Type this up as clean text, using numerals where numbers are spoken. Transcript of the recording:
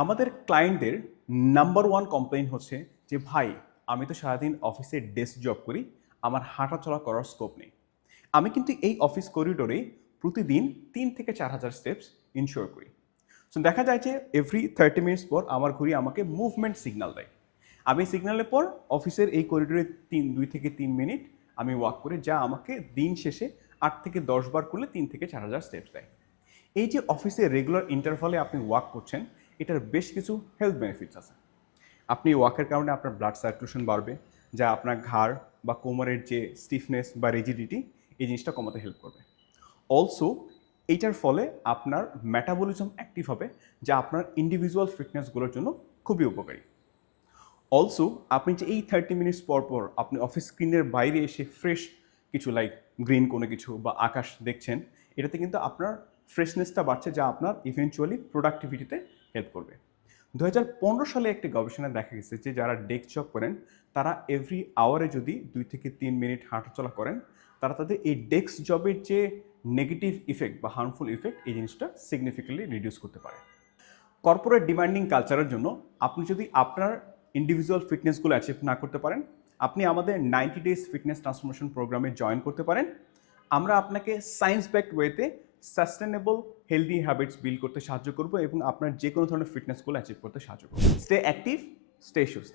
আমাদের ক্লায়েন্টদের number one complain হচ্ছে যে ভাই আমি তো সারাদিন অফিসে ডেস্ক জব করি, আমার হাঁটাচলা করার স্কোপ নেই। আমি কিন্তু এই অফিস করিডোরে প্রতিদিন 3 থেকে 4 হাজার স্টেপস ইনশিওর করি। সো দেখা যায় যে এভরি 30 মিনিটস পর আমার ঘড়ি আমাকে মুভমেন্ট সিগন্যাল দেয়। আমি সিগন্যালের পর অফিসের এই করিডোরে 2 থেকে 3 মিনিট আমি ওয়াক করি, যা আমাকে দিন শেষে 8 থেকে 10 বার করলে 3 থেকে 4 হাজার স্টেপস দেয়। এই যে অফিসে রেগুলার ইন্টারভালে আপনি ওয়াক করছেন, এটার বেশ কিছু হেলথ বেনিফিটস আছে। আপনি ওয়াকের কারণে আপনার ব্লাড সার্কুলেশন বাড়বে, যা আপনার ঘাড় বা কোমরের যে স্টিফনেস বা রিজিডিটি এই জিনিসটা কমাতে হেল্প করবে। অলসো এইটার ফলে আপনার মেটাবলিজম অ্যাক্টিভ হবে, যা আপনার ইন্ডিভিজুয়াল ফিটনেসগুলোর জন্য খুবই উপকারী। অলসো আপনি যে এই 30 মিনিটস পর পর আপনি অফিস স্ক্রিনের বাইরে এসে ফ্রেশ কিছু লাইক গ্রিন কোনো কিছু বা আকাশ দেখছেন, এটাতে কিন্তু আপনার ফ্রেশনেসটা বাড়ছে, যা আপনার ইভেনচুয়ালি প্রোডাক্টিভিটিতে হেল্প করবে। 2015 সালে একটি গবেষণায় দেখা গেছে যে যারা ডেস্ক জব করেন তারা এভরি আওয়ারে যদি 2 থেকে 3 মিনিট হাঁটাচলা করেন, তারা তাদের এই ডেস্ক জবের যে নেগেটিভ ইফেক্ট বা হার্মফুল ইফেক্ট এই জিনিসটা সিগনিফিকেন্টলি রিডিউস করতে পারে। কর্পোরেট ডিমান্ডিং কালচারের জন্য আপনি যদি আপনার ইন্ডিভিজুয়াল ফিটনেসগুলো অ্যাচিভ না করতে পারেন, আপনি আমাদের 90 ডেজ ফিটনেস ট্রান্সফরমেশন প্রোগ্রামে জয়েন করতে পারেন। আমরা আপনাকে সায়েন্স ব্যাকড ওয়েতে সাস্টেনেবল হেলদি হ্যাবিটস বিল্ড করতে সাহায্য করব এবং আপনার যে কোনো ধরনের ফিটনেস গোল অ্যাচিভ করতে সাহায্য করব। স্টে অ্যাক্টিভ, স্টে সুস্থ।